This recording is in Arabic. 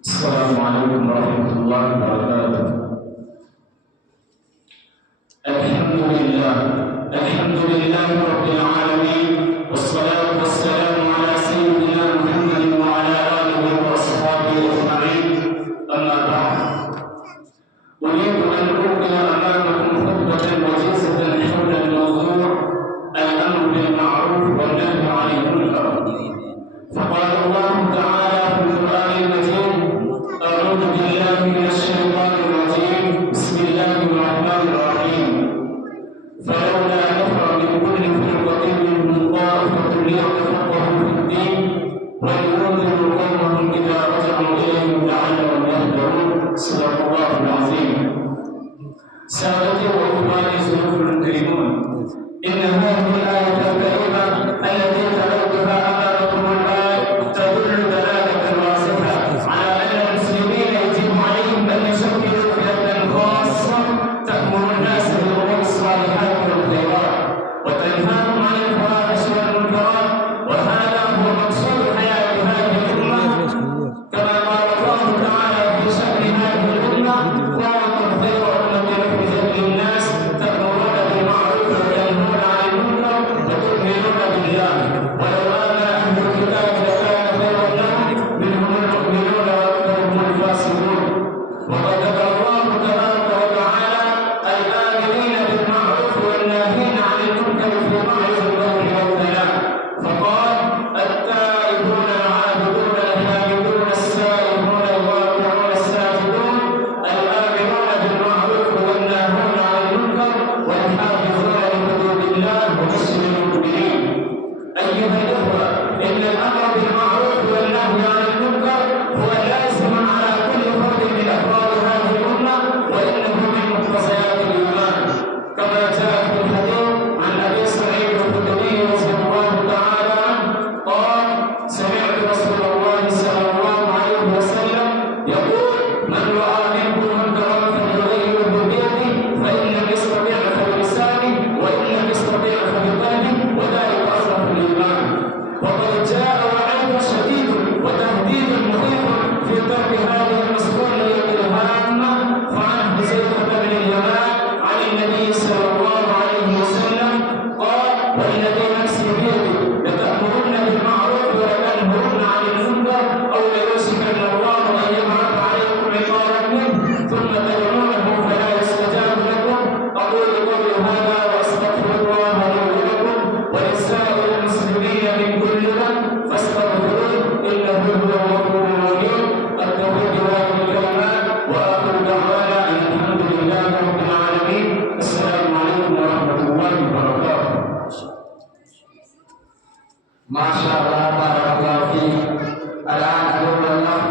السلام عليكم ورحمة الله وبركاته. الحمد لله رب العالمين، والصلاة والسلام على سيدنا محمد وعلى آله وأصحابه أجمعين. أما بعد، أريد أن ألقي أمامكم خطبة وجيزة حول الموضوع الأمر بالمعروف والنهي عن المنكر. فقال الله تعالى في القرآن المجيد: أعوذ بالله من الشيطان الرجيم، بسم الله الرحمن الرحيم. فلولا نفر من كل فرقة منهم طائفة ليتفقهوا في الدين ولينذروا قومهم إذا رجعوا إليهم لعلهم يهتدون. صدق الله العظيم. سادتي وإخواني ضيوف الكريمون، إن هذه الآية الكريمة التي تلوتها أمامكم الآن تدل دلالة واضحة على أن المسلمين يجب عليهم أن يشكلوا فئة خاصة تأمر الناس بالأمور الصالحات والخيرات وتنهاهم عن الفواحش والمنكرات، وهذا هو مقصود حياة هذه الأمة. كما قال الله تعالى في شأن هذه الأمة: كنتم خير أمة أخرجت للناس تأمرون بالمعروف وتنهون عن المنكر وتؤمنون بالله ولو آمن أهل الكتاب لكان خيرا لهم منهم المؤمنون وأكثرهم الفاسقون. وقد ذكر الله تبارك وتعالى الآمرين بالمعروف والناهين عن المنكر في موعظ القوم والكلام، فقال: التائبون العابدون الحامدون السائحون الراكعون الساجدون الآمرون بالمعروف والناهون عن المنكر والحافظون لحدود الله وبشر المؤمنين. أيها الإخوة، إن الأمر بالمعروف والنهي عن المنكر هو لازم على كل فرد من أفراد هذه الأمة، وإنه من مقتضيات الإيمان، كما جاء في الحديث عن أبي سعيد الخدري رضي الله تعالى عنه قال: سمعت رسول الله صلى الله عليه وسلم يقول: من رأى منكم منكرا فليغيره بيده، فإن لم يستطع فبلسانه، وإن لم يستطع فبقلبه، وذلك أضعف الإيمان. وقد جاء وعيد شديد وتهديد مخيف في ترك هذه المسؤولية الهامة، فعن حذيفة بن اليمان عن النبي صلى الله عليه وسلم قال: والذي نفسي بيده لتأمرن بالمعروف ولتنهون عن المنكر أو ليوشكن الله أن يبعث عليكم عقابا منه ثم تدعونه فلا يستجاب لكم. أقول قولي هذا وأستغفر الله لي ولكم ولسائر المسلمين من كل ذنب فاستغفروه إنه هو الغفور الرحيم. التوحيد هذه الكلمات، وآخر دعوانا أن الحمد لله رب العالمين. السلام عليكم ورحمة الله وبركاته. ما شاء الله، بارك الله فيك. الآن أدعو الله